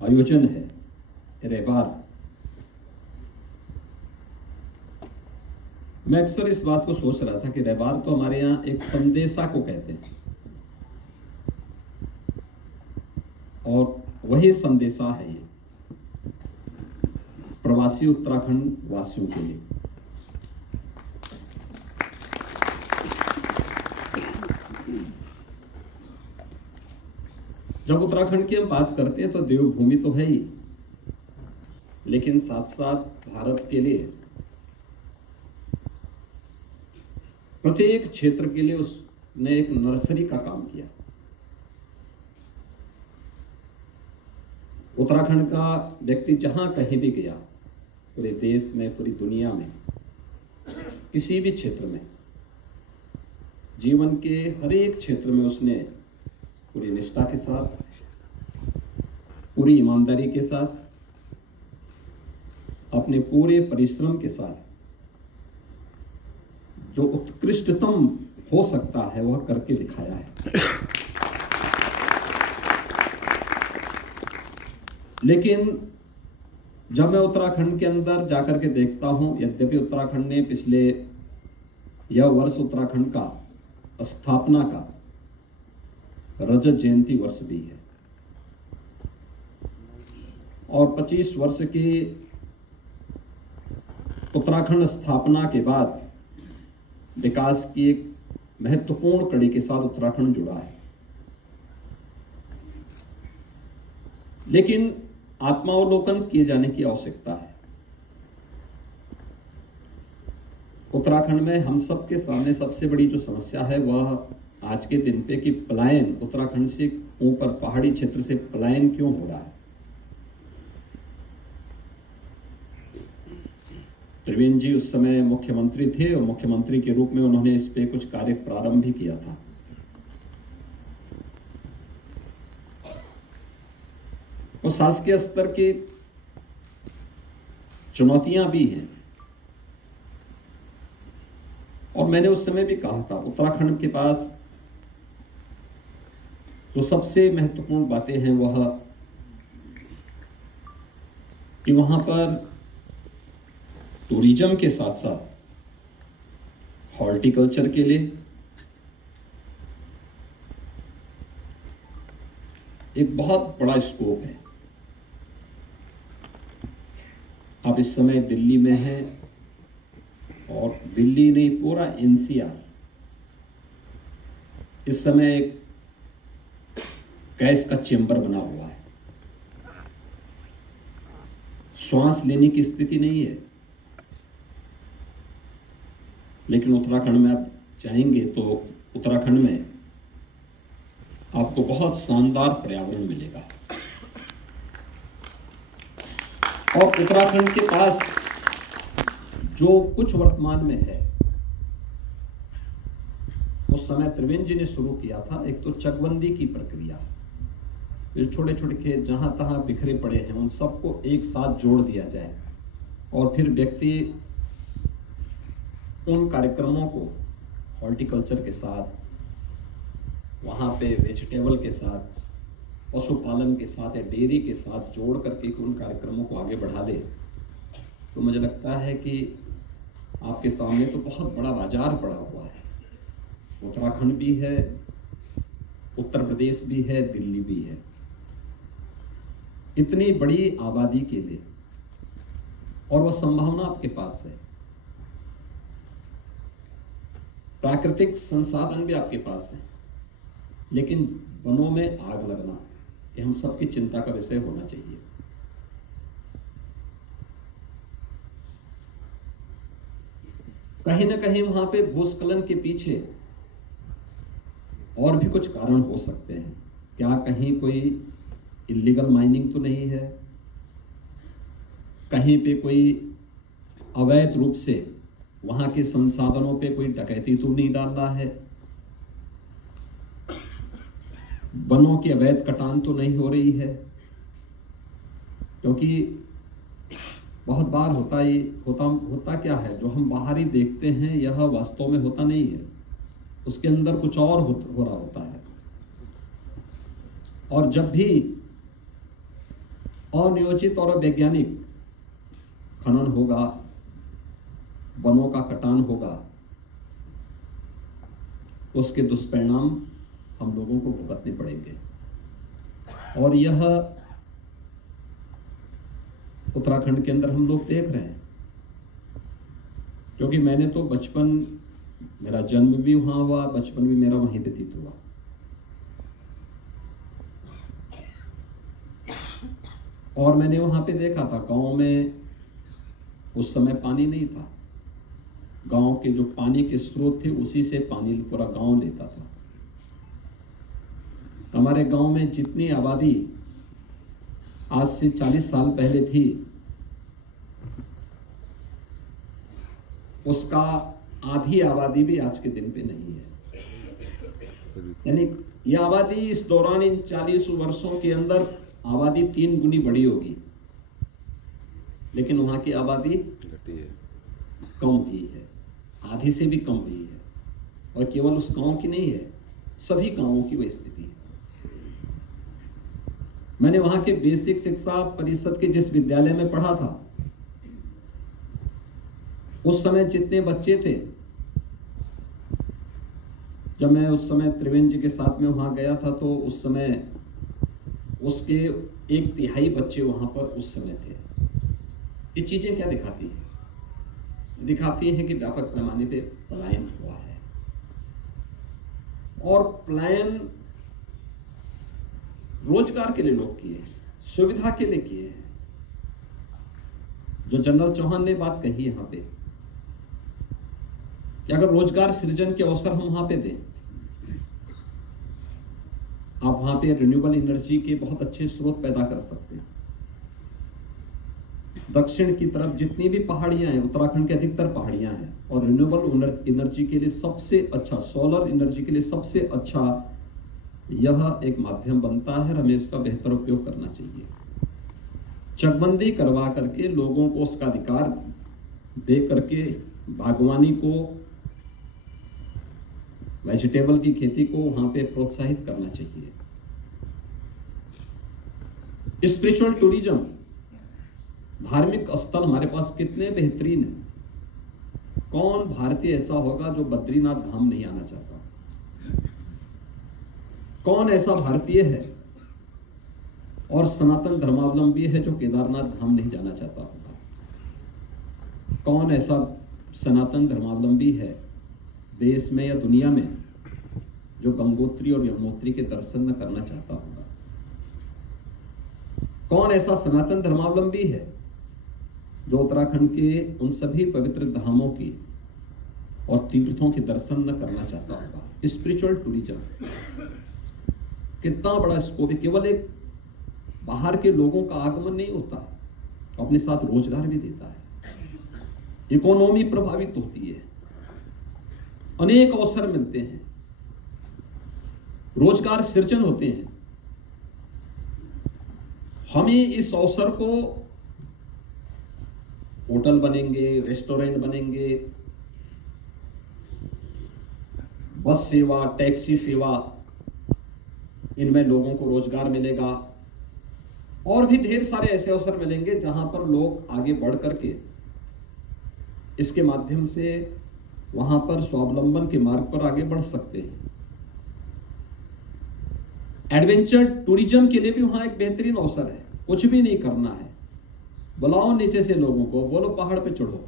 आयोजन है रहबार। मैं अक्सर इस बात को सोच रहा था कि रहबार तो हमारे यहाँ एक संदेशा को कहते हैं, और वही संदेशा है ये प्रवासी उत्तराखंड वासियों के लिए। जब उत्तराखंड की हम बात करते हैं तो देवभूमि तो है ही, लेकिन साथ साथ भारत के लिए प्रत्येक क्षेत्र के लिए उसने एक नर्सरी का काम किया। उत्तराखंड का व्यक्ति जहां कहीं भी गया, पूरे देश में, पूरी दुनिया में, किसी भी क्षेत्र में, जीवन के हर एक क्षेत्र में उसने पूरी निष्ठा के साथ, पूरी ईमानदारी के साथ, अपने पूरे परिश्रम के साथ जो उत्कृष्टतम हो सकता है वह करके दिखाया है। लेकिन जब मैं उत्तराखंड के अंदर जाकर के देखता हूं, यद्यपि उत्तराखंड ने पिछले यह वर्ष उत्तराखंड का स्थापना का रजत जयंती वर्ष भी है, और 25 वर्ष की उत्तराखंड स्थापना के बाद विकास की एक महत्वपूर्ण कड़ी के साथ उत्तराखंड जुड़ा है। लेकिन आत्मावलोकन किए जाने की आवश्यकता है। उत्तराखंड में हम सबके सामने सबसे बड़ी जो समस्या है वह आज के दिन पे कि पलायन, उत्तराखंड से ऊपर पहाड़ी क्षेत्र से पलायन क्यों हो रहा है। त्रिवेंद्र जी उस समय मुख्यमंत्री थे और मुख्यमंत्री के रूप में उन्होंने इस पे कुछ कार्य प्रारंभ भी किया था। और शासकीय स्तर की चुनौतियां भी हैं, और मैंने उस समय भी कहा था उत्तराखंड के पास जो सबसे महत्वपूर्ण बातें हैं वह कि वहां पर टूरिज्म के साथ साथ हॉर्टिकल्चर के लिए एक बहुत बड़ा स्कोप है। आप इस समय दिल्ली में हैं, और दिल्ली नहीं पूरा एनसीआर इस समय एक गैस का चेंबर बना हुआ है। श्वास लेने की स्थिति नहीं है, लेकिन उत्तराखंड में आप जाएंगे तो उत्तराखंड में आपको बहुत शानदार पर्यावरण मिलेगा। और उत्तराखंड के पास जो कुछ वर्तमान में है, उस समय त्रिवेंद्र जी ने शुरू किया था। एक तो चकबंदी की प्रक्रिया, जो छोटे छोटे खेत जहां तहां बिखरे पड़े हैं उन सबको एक साथ जोड़ दिया जाए, और फिर व्यक्ति उन कार्यक्रमों को हॉर्टिकल्चर के साथ, वहाँ पे वेजिटेबल के साथ, पशुपालन के साथ या डेयरी के साथ जोड़ करके उन कार्यक्रमों को आगे बढ़ा दे, तो मुझे लगता है कि आपके सामने तो बहुत बड़ा बाजार पड़ा हुआ है। उत्तराखंड भी है, उत्तर प्रदेश भी है, दिल्ली भी है। इतनी बड़ी आबादी के लिए, और वह संभावना आपके पास है। प्राकृतिक संसाधन भी आपके पास है, लेकिन वनों में आग लगना ये हम सबकी चिंता का विषय होना चाहिए। कहीं ना कहीं वहां पे भूस्खलन के पीछे और भी कुछ कारण हो सकते हैं। क्या कहीं कोई इलीगल माइनिंग तो नहीं है, कहीं पे कोई अवैध रूप से वहां के संसाधनों पे कोई डकैती तो नहीं डाल रहा है, वनों की अवैध कटान तो नहीं हो रही है। क्योंकि बहुत बार होता क्या है, जो हम बाहरी देखते हैं यह वास्तव में होता नहीं है, उसके अंदर कुछ और हो रहा होता है। और जब भी अनियोजित और वैज्ञानिक खनन होगा, वनों का कटान होगा, उसके दुष्परिणाम हम लोगों को भुगतने पड़ेंगे। और यह उत्तराखंड के अंदर हम लोग देख रहे हैं, क्योंकि मैंने तो बचपन, मेरा जन्म भी वहां हुआ, बचपन भी मेरा वहीं व्यतीत हुआ। और मैंने वहां पे देखा था, गांव में उस समय पानी नहीं था, गांव के जो पानी के स्रोत थे उसी से पानी पूरा गांव लेता था। हमारे गांव में जितनी आबादी आज से 40 साल पहले थी, उसका आधी आबादी भी आज के दिन पे नहीं है। यानी यह आबादी इस दौरान, इन 40 वर्षों के अंदर आबादी 3 गुनी बढ़ी होगी, लेकिन वहां की आबादी कम हुई है, आधी से भी कम हुई है। और केवल उस गांव की नहीं है, सभी गांवों की वह स्थिति है। मैंने वहां के बेसिक शिक्षा परिषद के जिस विद्यालय में पढ़ा था, उस समय जितने बच्चे थे, जब मैं उस समय त्रिवेंद्र जी के साथ में वहां गया था, तो उस समय उसके 1/3 बच्चे वहां पर उस समय थे। ये चीजें क्या दिखाती हैं? दिखाती हैं कि व्यापक पैमाने पे पलायन हुआ है। और पलायन रोजगार के लिए लोग किए हैं, सुविधा के लिए किए हैं। जो जनरल चौहान ने बात कही यहां पे कि अगर रोजगार सृजन के अवसर हम वहां पे दें, आप वहां पे रिन्यूएबल एनर्जी के बहुत अच्छे स्रोत पैदा कर सकते हैं। दक्षिण की तरफ जितनी भी पहाड़ियां हैं, उत्तराखंड के अधिकतर पहाड़ियां हैं, और रिन्यूएबल एनर्जी के लिए सबसे अच्छा, सोलर एनर्जी के लिए सबसे अच्छा यह एक माध्यम बनता है। हमें इसका बेहतर उपयोग करना चाहिए। चकबंदी करवा करके लोगों को उसका अधिकार दे करके बागवानी को, वेजिटेबल की खेती को वहां पे प्रोत्साहित करना चाहिए। स्पिरिचुअल टूरिज्म, धार्मिक स्थल हमारे पास कितने बेहतरीन है। कौन भारतीय ऐसा होगा जो बद्रीनाथ धाम नहीं आना चाहता? कौन ऐसा भारतीय है और सनातन धर्मावलंबी है जो केदारनाथ धाम नहीं जाना चाहता होगा? कौन ऐसा सनातन धर्मावलंबी है देश में या दुनिया में जो गंगोत्री और यमुनोत्री के दर्शन न करना चाहता होगा? कौन ऐसा सनातन धर्मावलंबी है जो उत्तराखंड के उन सभी पवित्र धामों की और तीर्थों के दर्शन न करना चाहता होगा? स्पिरिचुअल टूरिज्म कितना बड़ा स्कोप है। केवल एक बाहर के लोगों का आगमन नहीं होता, अपने साथ रोजगार भी देता है, इकोनॉमी प्रभावित होती है, अनेक अवसर मिलते हैं, रोजगार सृजन होते हैं। हमें इस अवसर को, होटल बनेंगे, रेस्टोरेंट बनेंगे, बस सेवा, टैक्सी सेवा, इनमें लोगों को रोजगार मिलेगा। और भी ढेर सारे ऐसे अवसर मिलेंगे जहां पर लोग आगे बढ़ करके इसके माध्यम से वहां पर स्वावलंबन के मार्ग पर आगे बढ़ सकते हैं। एडवेंचर टूरिज्म के लिए भी वहां एक बेहतरीन अवसर है। कुछ भी नहीं करना है, बुलाओ नीचे से लोगों को, बोलो पहाड़ पे चढ़ो।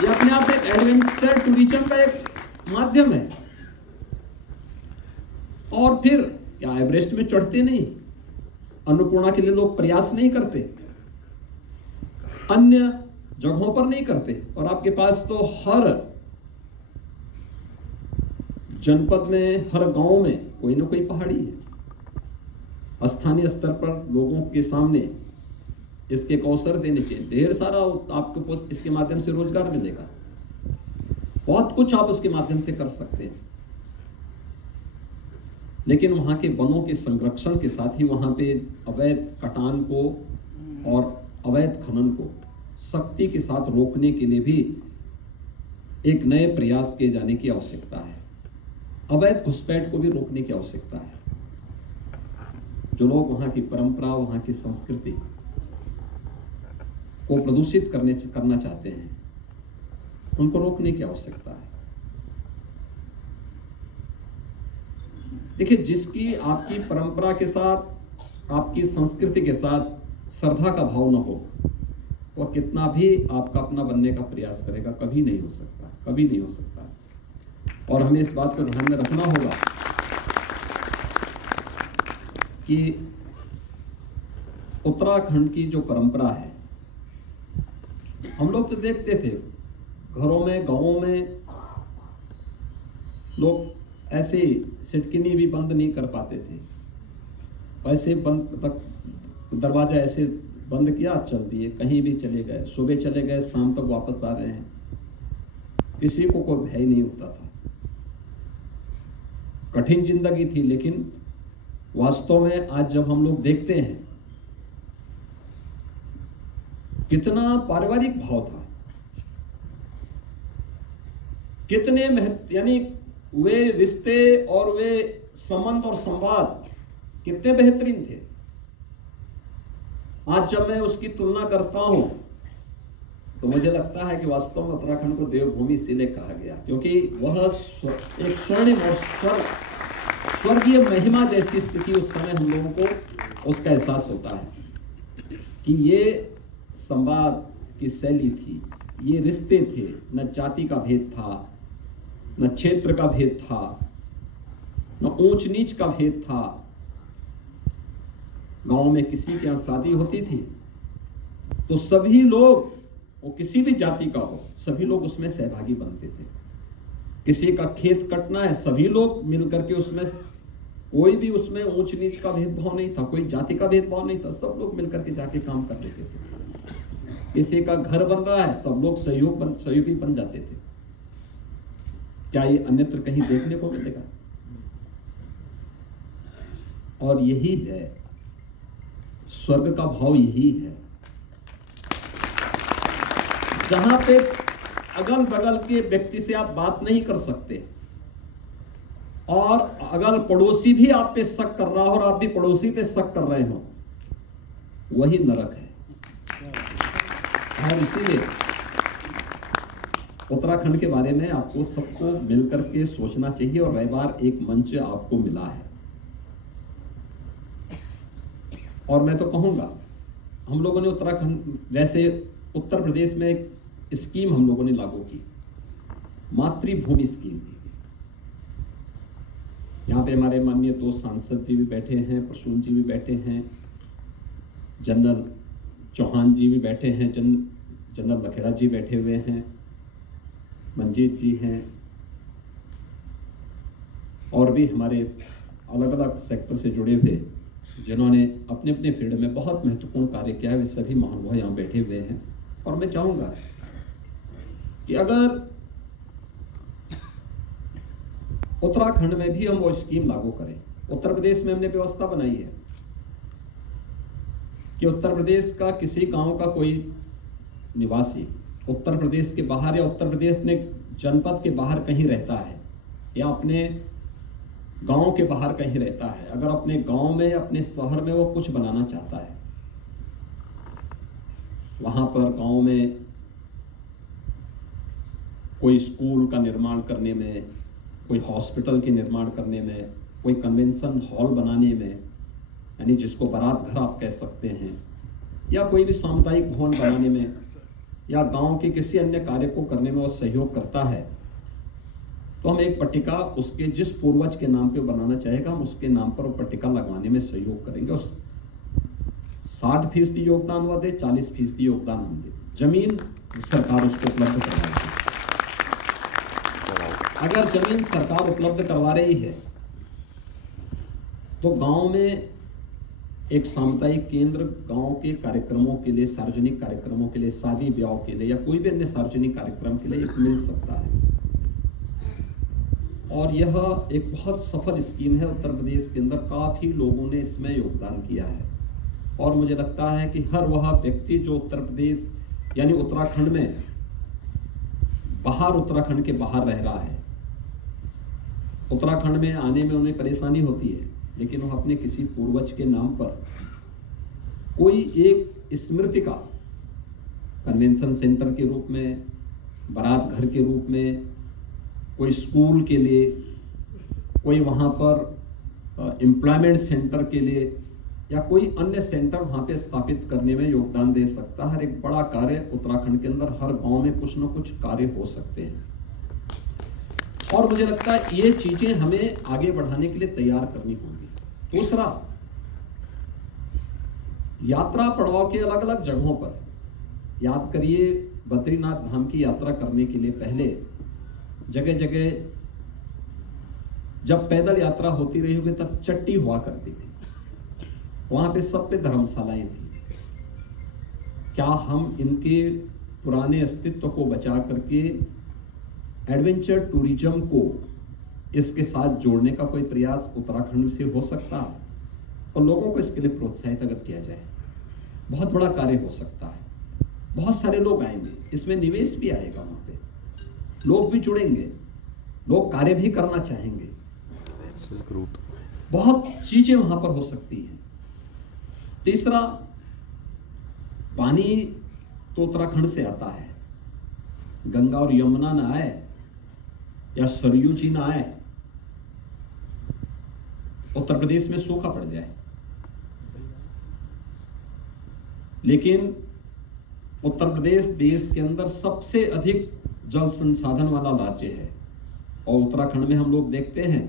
ये अपने आप एक एडवेंचर टूरिज्म का एक माध्यम है। और फिर क्या एवरेस्ट में चढ़ते नहीं, अन्नपूर्णा के लिए लोग प्रयास नहीं करते, अन्य जगहों पर नहीं करते? और आपके पास तो हर जनपद में, हर गांव में कोई ना कोई पहाड़ी है। स्थानीय स्तर पर लोगों के सामने इसके अवसर देने चाहिए। ढेर सारा आपको इसके माध्यम से रोजगार मिलेगा, बहुत कुछ आप उसके माध्यम से कर सकते हैं। लेकिन वहां के वनों के संरक्षण के साथ ही वहां पे अवैध कटान को और अवैध खनन को सख्ती के साथ रोकने के लिए भी एक नए प्रयास किए जाने की आवश्यकता है। अवैध घुसपैठ को भी रोकने की आवश्यकता है। जो लोग वहां की परंपरा, वहां की संस्कृति को प्रदूषित करना चाहते हैं, उनको रोकने की आवश्यकता है। देखिए, जिसकी आपकी परंपरा के साथ, आपकी संस्कृति के साथ श्रद्धा का भाव न हो, वह कितना भी आपका अपना बनने का प्रयास करेगा, कभी नहीं हो सकता, कभी नहीं हो सकता। और हमें इस बात को ध्यान में रखना होगा कि उत्तराखंड की जो परंपरा है, हम लोग तो देखते थे घरों में, गांवों में लोग ऐसे सिटकिनी भी बंद नहीं कर पाते थे, ऐसे बंद तक दरवाजा ऐसे बंद किया, चल दिए, कहीं भी चले गए, सुबह चले गए, शाम तक वापस आ रहे हैं, किसी को कोई भय नहीं होता था। कठिन जिंदगी थी, लेकिन वास्तव में आज जब हम लोग देखते हैं कितना पारिवारिक भाव था, कितने यानी वे रिश्ते और वे संबंध और संवाद कितने बेहतरीन थे। आज जब मैं उसकी तुलना करता हूं तो मुझे लगता है कि वास्तव में उत्तराखंड को देवभूमि इसीलिए कहा गया क्योंकि वह एक स्वर्णिम और स्वर्गीय महिमा जैसी स्थिति उस समय हम लोगों को उसका एहसास होता है कि ये संवाद की शैली थी, ये रिश्ते थे, न जाति का भेद था, न क्षेत्र का भेद था, न ऊंच नीच का भेद था। गांव में किसी के यहाँ शादी होती थी तो सभी लोग, वो किसी भी जाति का हो, सभी लोग उसमें सहभागी बनते थे। किसी का खेत कटना है, सभी लोग मिलकर के उसमें, कोई भी उसमें ऊंच नीच का भेदभाव नहीं था, कोई जाति का भेदभाव नहीं था, सब लोग मिलकर के जाके काम कर लेते थे। किसी का घर बन रहा है, सब लोग सहयोगी बन जाते थे। क्या ये अन्यत्र कहीं देखने को मिलेगा? और यही है स्वर्ग का भाव, यही है जहां पे अगल बगल के व्यक्ति से आप बात नहीं कर सकते और अगल पड़ोसी भी आप पे शक कर रहा हो और आप भी पड़ोसी पे शक कर रहे हो, वही नरक है। और इसीलिए उत्तराखंड के बारे में आपको सबको मिलकर के सोचना चाहिए और रविवार एक मंच आपको मिला है। और मैं तो कहूंगा, हम लोगों ने उत्तराखंड, जैसे उत्तर प्रदेश में एक स्कीम हम लोगों ने लागू की, मातृभूमि स्कीम थी। यहाँ पे हमारे माननीय 2 सांसद जी भी बैठे हैं, प्रसून जी भी बैठे हैं, जनरल चौहान जी भी बैठे हैं, जनरल बखेड़ा जी बैठे हुए हैं, मंजीत जी हैं, और भी हमारे अलग अलग सेक्टर से जुड़े हुए जिन्होंने अपने अपने फील्ड में बहुत महत्वपूर्ण कार्य किया है, वे सभी महानुभाव यहाँ बैठे हुए हैं। और मैं चाहूँगा कि अगर उत्तराखंड में भी हम वो स्कीम लागू करें, उत्तर प्रदेश में हमने व्यवस्था बनाई है कि उत्तर प्रदेश का किसी गांव का कोई निवासी उत्तर प्रदेश के बाहर या उत्तर प्रदेश अपने जनपद के बाहर कहीं रहता है या अपने गांव के बाहर कहीं रहता है, अगर अपने गांव में, अपने शहर में वो कुछ बनाना चाहता है, वहां पर गांव में कोई स्कूल का निर्माण करने में, कोई हॉस्पिटल के निर्माण करने में, कोई कन्वेंशन हॉल बनाने में, यानी जिसको बारात घर आप कह सकते हैं, या कोई भी सामुदायिक भवन बनाने में, या गांव के किसी अन्य कार्य को करने में वो सहयोग करता है, तो हम एक पट्टिका उसके जिस पूर्वज के नाम पे बनाना चाहेगा, हम उसके नाम पर वो पट्टिका लगवाने में सहयोग करेंगे। और 60% योगदान वह दे, 40% योगदान हम दे। जमीन सरकार उसको उपलब्ध करवाएगी। अगर जमीन सरकार उपलब्ध करवा रही है तो गांव में एक सामुदायिक केंद्र गांव के कार्यक्रमों के लिए, सार्वजनिक कार्यक्रमों के लिए, शादी ब्याह के लिए या कोई भी अन्य सार्वजनिक कार्यक्रम के लिए एक मिल सकता है। और यह एक बहुत सफल स्कीम है। उत्तर प्रदेश के अंदर काफी लोगों ने इसमें योगदान किया है और मुझे लगता है कि हर वह व्यक्ति जो उत्तर प्रदेश यानी उत्तराखंड में बाहर, उत्तराखंड के बाहर रह रहा है, उत्तराखंड में आने में उन्हें परेशानी होती है, लेकिन वो अपने किसी पूर्वज के नाम पर कोई एक स्मृति का कन्वेंशन सेंटर के रूप में, बारात घर के रूप में, कोई स्कूल के लिए, कोई वहाँ पर एम्प्लॉयमेंट सेंटर के लिए या कोई अन्य सेंटर वहाँ पे स्थापित करने में योगदान दे सकता है। हर एक बड़ा कार्य उत्तराखंड के अंदर हर गांव में कुछ न कुछ कार्य हो सकते हैं, और मुझे लगता है ये चीजें हमें आगे बढ़ाने के लिए तैयार करनी होंगी। दूसरा, यात्रा पड़ाव के अलग अलग जगहों पर, याद करिए बद्रीनाथ धाम की यात्रा करने के लिए पहले जगह जगह जब पैदल यात्रा होती रही होगी तब चट्टी हुआ करती थी, वहां पे सब पे धर्मशालाएं थी। क्या हम इनके पुराने अस्तित्व को बचा करके एडवेंचर टूरिज्म को इसके साथ जोड़ने का कोई प्रयास उत्तराखंड से हो सकता है? और लोगों को इसके लिए प्रोत्साहित अगर किया जाए, बहुत बड़ा कार्य हो सकता है। बहुत सारे लोग आएंगे, इसमें निवेश भी आएगा, वहां पे लोग भी जुड़ेंगे, लोग कार्य भी करना चाहेंगे, बहुत चीजें वहां पर हो सकती हैं। तीसरा, पानी तो उत्तराखंड से आता है, गंगा और यमुना ना आए या सरयू जी ना आए, उत्तर प्रदेश में सूखा पड़ जाए। लेकिन उत्तर प्रदेश देश के अंदर सबसे अधिक जल संसाधन वाला राज्य है, और उत्तराखंड में हम लोग देखते हैं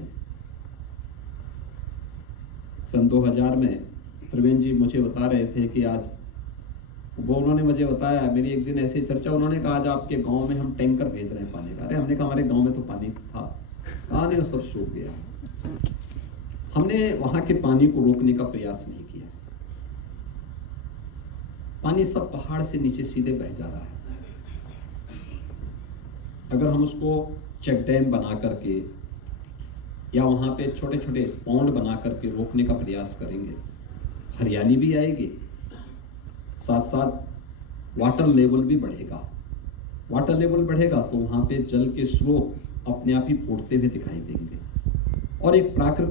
सन 2000 में त्रिवेंद्र जी मुझे बता रहे थे कि आज उन्होंने मुझे बताया, मेरी एक दिन ऐसी चर्चा, उन्होंने कहा आज आपके गांव में हम टैंकर भेज रहे हैं पानी का। अरे हमने कहा हमारे गांव में तो पानी था, कहा नहीं, सब सूख गया। हमने वहां के पानी को रोकने का प्रयास नहीं किया, पानी सब पहाड़ से नीचे सीधे बह जा रहा है। अगर हम उसको चेक डैम बना करके या वहां पे छोटे छोटे पौंड बना करके रोकने का प्रयास करेंगे, हरियाली भी आएगी, साथ साथ वाटर लेवल भी बढ़ेगा। वाटर लेवल बढ़ेगा तो वहां पे जल के स्रोत अपने आप ही फूटते हुए दिखाई देंगे, और एक प्राकृतिक